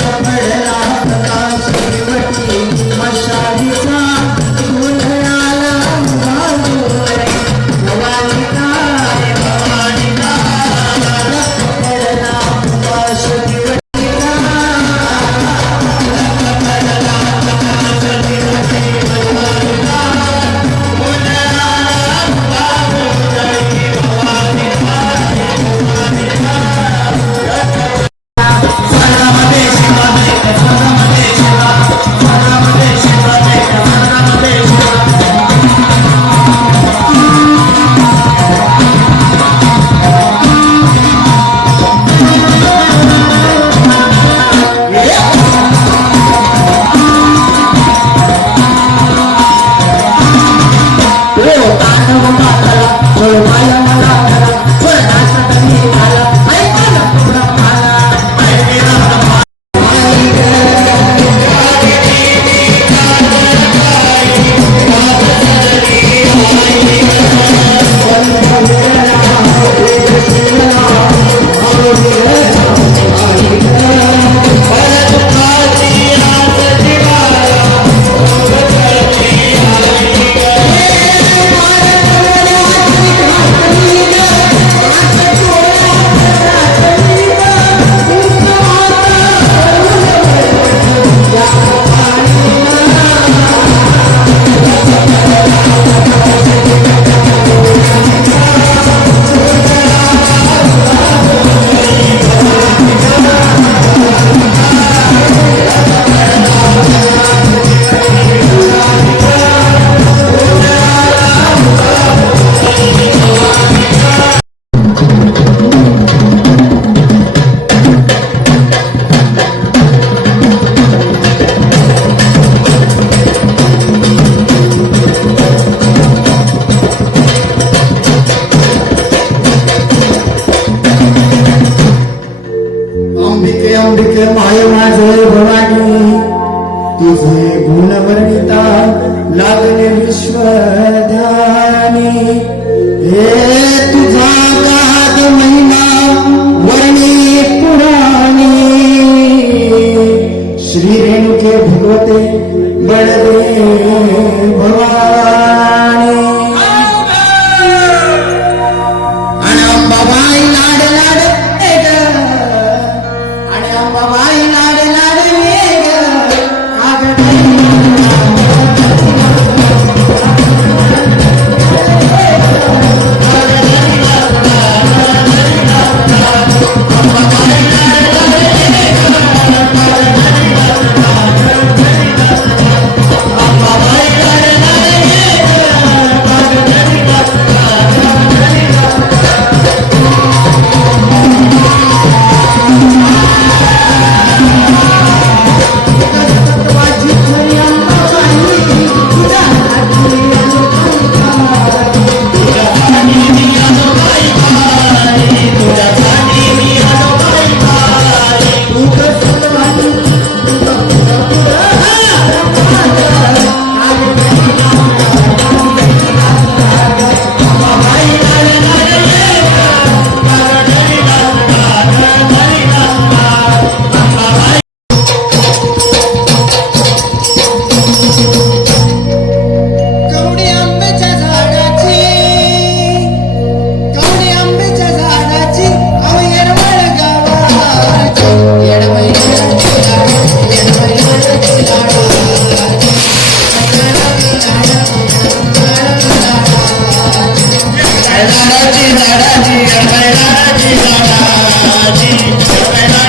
Amen. लागले विश्व ध्यानी हे तुझा गाद महिमा वर्णी पुराणी श्री रेणुके भगवते बळदे भवानी। Hare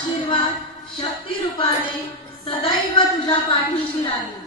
आशीर्वाद शक्ती रूपाने सदैव तुझ्या पाठीशी राहील.